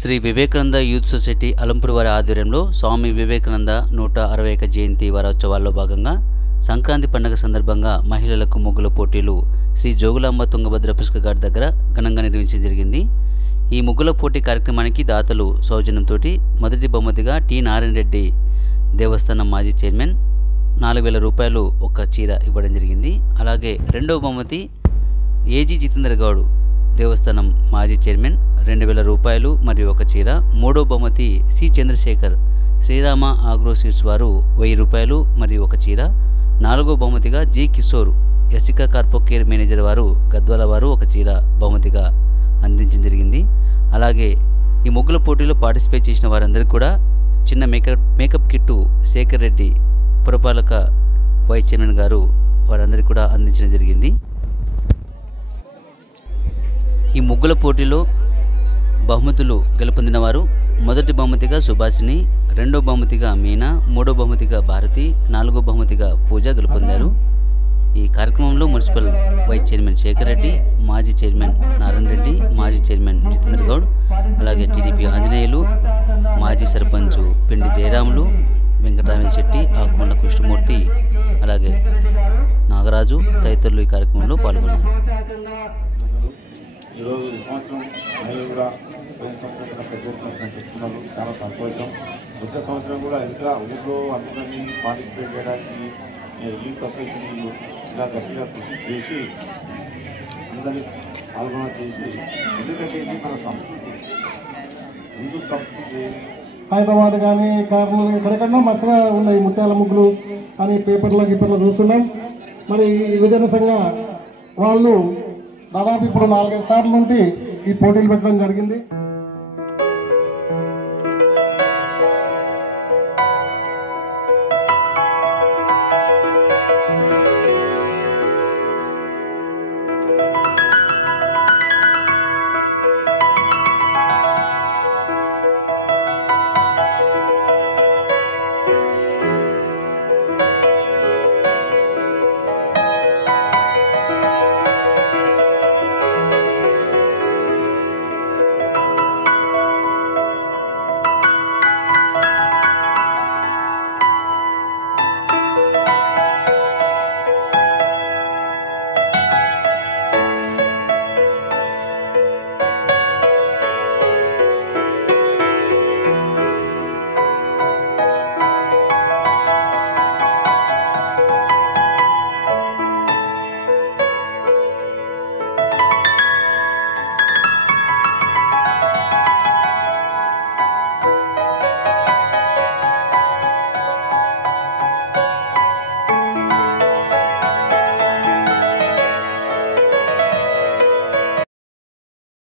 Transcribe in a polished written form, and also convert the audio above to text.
Shri Vivekananda youth society Alampur వారి ఆధ్వర్యంలో స్వామి వివేకానంద 161వ జయంతి వారోత్సవాల్లో భాగంగా సంక్రాంతి పండుగ సందర్భంగా మహిళలకు ముగ్గుల పోటీలు శ్రీ జోగులాంబ తుంగభద్ర పుష్కర్ ఘాట్ దగ్గర ఘనంగా నిర్వహించడం జరిగింది. ఈ ముగ్గుల పోటీ కార్యక్రమానికి దాతలు సౌజన్యంతో మొదటి బహుమతిగా టి నారాయణ రెడ్డి దేవస్థానం మాజీ చైర్మన్ 4000 రూపాయలు ఒక చీర ఇవ్వడం జరిగింది. అలాగే రెండవ బహుమతి ఏజీ జితేంద్ర గౌడ్ దేవస్థానం మాజీ చైర్మన్ 2000 రూపాయలు మరియు ఒక చీర. మూడో బహుమతి C Chandrasekhar Srirama agro seeds వారు 1000 రూపాయలు మరియు ఒక చీర. నాలుగో బహుమతిగా G Kishore Yashika corpo care manager వారు గద్వాల వారు ఒక చీర బహుమతిగా అందించడం జరిగింది. అలాగే ఈ ముగ్గుల పోటీలో పార్టిసిపేట్ చేసిన వారందరికీ కూడా చిన్న మేకప్ కిట్టు శేఖర్ రెడ్డి పురపాలక వైస్ చైర్మన్ గారు వారందరికీ కూడా అందించడం జరిగింది. ఈ ముగ్గుల పోటీలో బహుమతులు గెలుపొందిన వారు మొదటి బహుమతిగా సుభాషిణి, రెండో బహుమతిగా మీనా, మూడో బహుమతిగా భారతి, నాలుగో బహుమతిగా పూజ గెలుపొందారు. ఈ కార్యక్రమంలో municipal vice chairman Shekar Reddy, మాజీ చైర్మన్ నారాయణ రెడ్డి, మాజీ చైర్మన్ జితేంద్ర గౌడ్, అలాగే టీడీపీ ఆంజనేయులు, మాజీ సర్పంచ్ పిండి జయరాములు, వెంకటరామయ్య శెట్టి, ఆకుమల్ల కృష్ణమూర్తి, అలాగే నాగరాజు తదితరులు ఈ కార్యక్రమంలో పాల్గొన్నారు. ఈరోజు ఈ సంవత్సరం మహిళలు కూడా పెద్ద చెప్తున్నారు, చాలా సంతోషం. వచ్చే సంవత్సరం కూడా ఇంకా ఊళ్ళో అందరినీ పార్టిసిపేట్ చేయడానికి యూత్ సొసైటీని ఇలా గట్టిగా కృషి చేసి అందరినీ పాల్గొన చేసి, ఎందుకంటే ఇది మన సంస్కృతి. హిందూ సంస్కృతి హైదరాబాద్ కానీ కర్నూలు ఎక్కడెక్కడో మసగా ఉన్నాయి ముత్యాల ముగ్గులు అని పేపర్లో చూస్తున్నాం. మరి యువజన సంఘ వాళ్ళు దాదాపు ఇప్పుడు 4-5 సార్లు నుండి ఈ పోటీలు పెట్టడం జరిగింది.